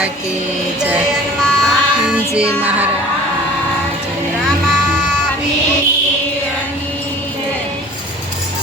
मैया की जय। जी महाराज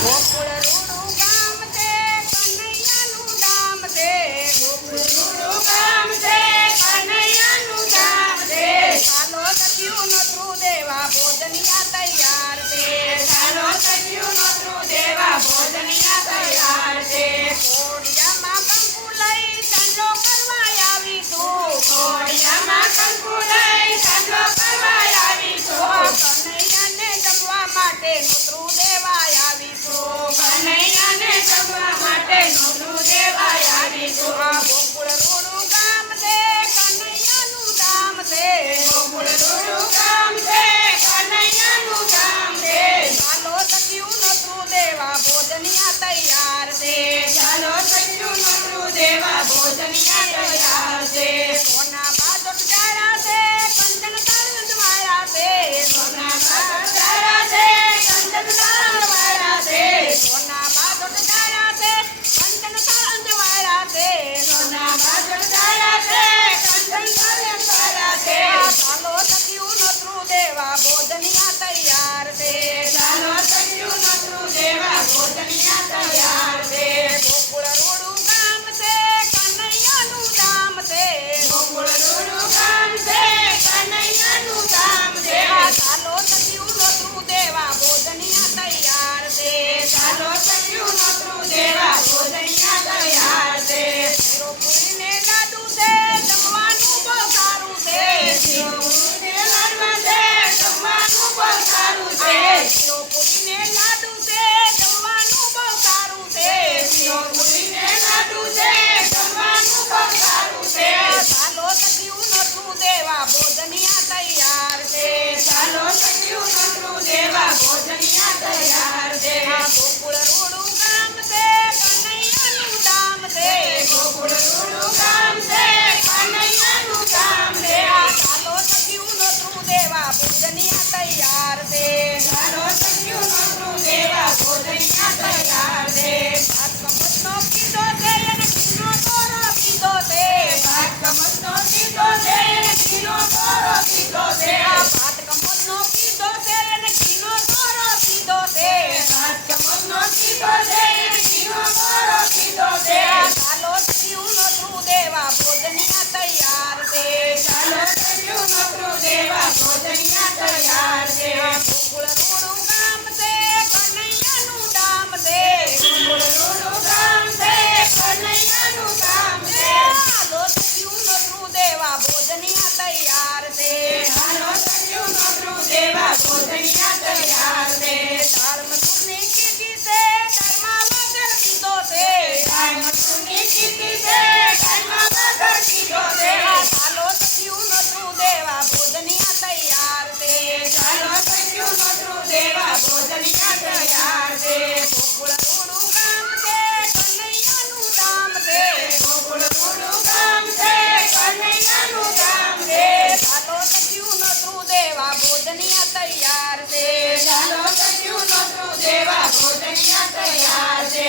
ગોકુળ રૂડું ગામ છે કનૈયાનું ધામ છે. ગોકુળ રૂડું ગામ છે કનૈયાનું ધામ છે. ચાલો સખીયું નોતરું દેવા ભોજનિયા તૈયાર છે. ચાલો સખીયું નોતરું દેવા ભોજનિયા તૈયાર છે. કોડિયામાં કંકુ લઈ ચાંદલો કરવા આવીશું. કોડિયામાં કંકુ લઈ ચાંદલો કરવા આવીશું. કનૈયાને જમવા માટે નોતરું દેવા આવીશું. કનૈયાને જમવા માટે નોતરું દેવા આવીશું. ગોકુળ રૂડું ગામ છે કનૈયાનું ધામ છે. ગોકુળ રૂડું ગામ છે કનૈયાનું ધામ છે. ચાલો સખીયું નોતરું દેવા ભોજનિયા તૈયાર છે. ચાલો સખીયું નોતરું દેવા ભોજનિયા તૈયાર છે. સોના બાજોટ ચારા છે કંચન તારણવાળા છે. સોના બાજોટ ચારા છે કંચન તારણવાળા છે. સોના બાજોટ ચારા છે કંચન તારણવાળા છે. સોના બાજોટ ચારા છે કંચન તારણવાળા છે. ચાલો સખીયું નોતરું દેવા ભોજનિયા તૈયાર છે. ચાલો સખીયું નોતરું દેવા ભોજનિયા તૈયાર છે. ગોકુળ રૂડું ગામ છે કનૈયાનું ધામ છે. ગોકુળ રૂડું ગામ છે કનૈયાનું ધામ છે. ચાલો સખીયું નોતરું દેવા ભોજનિયા તૈયાર છે. ચાલો સખીયું નોતરું દેવા ભોજનિયા તૈયાર છે. શિરોપુરીને લાડુ છે જમવાનું બહુ સારું છે. શિરોપુરીને લાડવા છે જમવાનું બહુ સારું છે. શિરોપુરીને લાડુ છે જમવાનું બહુ સારું છે. શિરોપુરીને લાડુ છે જમવાનું બહુ સારું છે. ચાલો સખીયું નોતરું દેવા ભોજનિયા તૈયાર છે. ચાલો સખીયું નોતરું દેવા ભોજનિયા તૈયાર છે. ગોકુળ રૂડું ગામ છે કનૈયાનું ધામ છે. ગોકુળ રૂડું ગામ છે કનૈયાનું ધામ છે. ચાલો સખીયું નોતરું દેવા ભોજનિયા તૈયાર છે. ચાલો સખીયું નોતરું દેવા ભોજનિયા તૈયાર છે. ભાત કમતનો કીધો છે અને ઘીનો તોરો કીધો છે. ભાત કમતનો કીધો છે અને ઘીનો તોરો કીધો છે. ભાત કમતનો કીધો છે અને ઘીનો તોરો કીધો છે. ભાત કમતનો કીધો છે અને ઘીનો તોરો કીધો છે. ચાલો સખીયું નોતરું દેવા ભોજનિયા તૈયાર છે. ચાલો સખીયું નોતરું દેવા ભોજનિયા તૈયાર છે. ગોકુળ રૂડું ગામ છે કનૈયાનું ધામ છે. ગોકુળ રૂડું ગામ છે કનૈયાનું ધામ છે. ચાલો સખીયું નોતરું દેવા ભોજનિયા તૈયાર છે. ચાલો સખીયું નોતરું દેવા ભોજનિયા તૈયાર છે. દાળ મસૂરની કીધી છે દાળમાં વગર દીધો છે. દાળ મસૂરની કીધી છે દાળમાં વગર દીધો છે. ચાલો સખીયું નોતરું દેવા ભોજનિયા તૈયાર છે. ચાલો સખીયું નોતરું દેવા ભોજનિયા તૈયાર છે. ગોકુળ રૂડું ગામ છે કનૈયાનું ધામ છે. ગોકુળ રૂડું ગામ છે કનૈયાનું ધામ છે. ચાલો સખીયું નોતરું દેવા ભોજનિયા તૈયાર છે. ચાલો સખીયું નોતરું દેવા ભોજનિયા તૈયાર છે.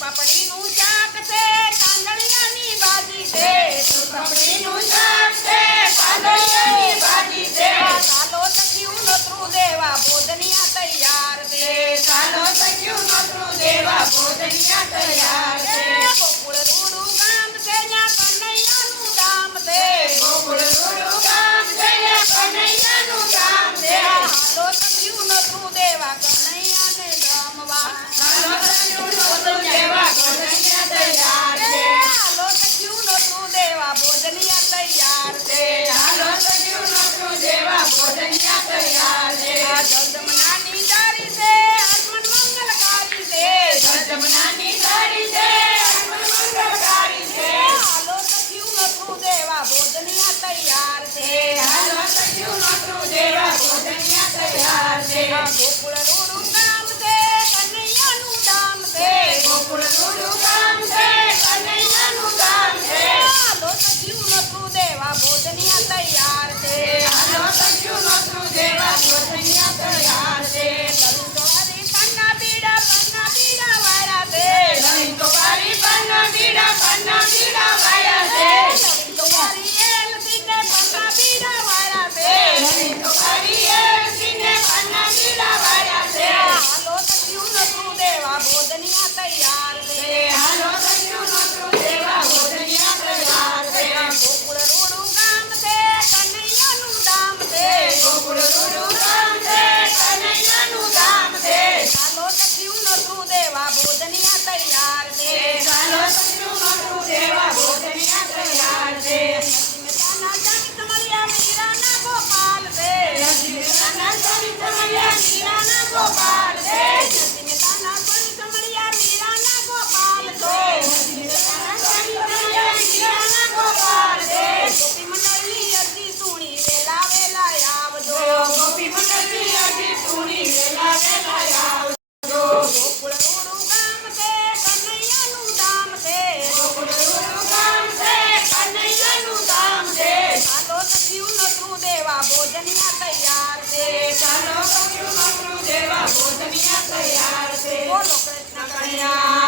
પાપડીનું શાક છે કાંદળિયાની ભાજી છે. પાપડીનું શાક છે કાંદળિયાની ભાજી છે. ચાલો સખીયું નોતરું દેવા ભોજનિયા તૈયાર છે. ચાલો સખીયું નોતરું દેવા ભોજનિયા તૈયાર છે. ગોકુળ રૂડું ગામ છે ત્યાં કનૈયાનું ધામ છે. ગોકુળ રૂડું ગામ છે ત્યાં કનૈયાનું ધામ છે. ચાલો સખીયું નોતરું દેવા કનૈયાને જમવા. ચાલો સખીયું નોતરું દેવા ભોજનિયા તૈયાર છે. ચાલો સખીયું નોતરું દેવા ભોજનિયા તૈયાર છે. ચાલો સખીયું નોતરું દેવા ભોજનિયા તૈયાર છે. જલજમનાની દારી છે હરમન મંગલકારી છે. જલજમનાની દારી છે હરમન મંગલકારી છે. ચાલો સખીયું નોતરું દેવા ભોજનિયા તૈયાર છે. ચાલો સખીયું નોતરું દેવા ભોજનિયા તૈયાર છે. ગોકુળ રૂડું ગામ છે કનૈયાનું ધામ છે. ગોકુળ રૂડું ગામ છે કનૈયાનું ધામ છે. ચાલો સખીયું નોતરું દેવા ભોજનિયા તૈયાર છે. ચાલો સખીયું નોતરું દેવા ભોજનિયા તૈયાર છે. લલિતવારી પન્ના બીડા વાળા છે. લલિતવારી પન્ના બીડા વાળા છે. લલિતવારી બોલો કૃષ્ણ કનૈયા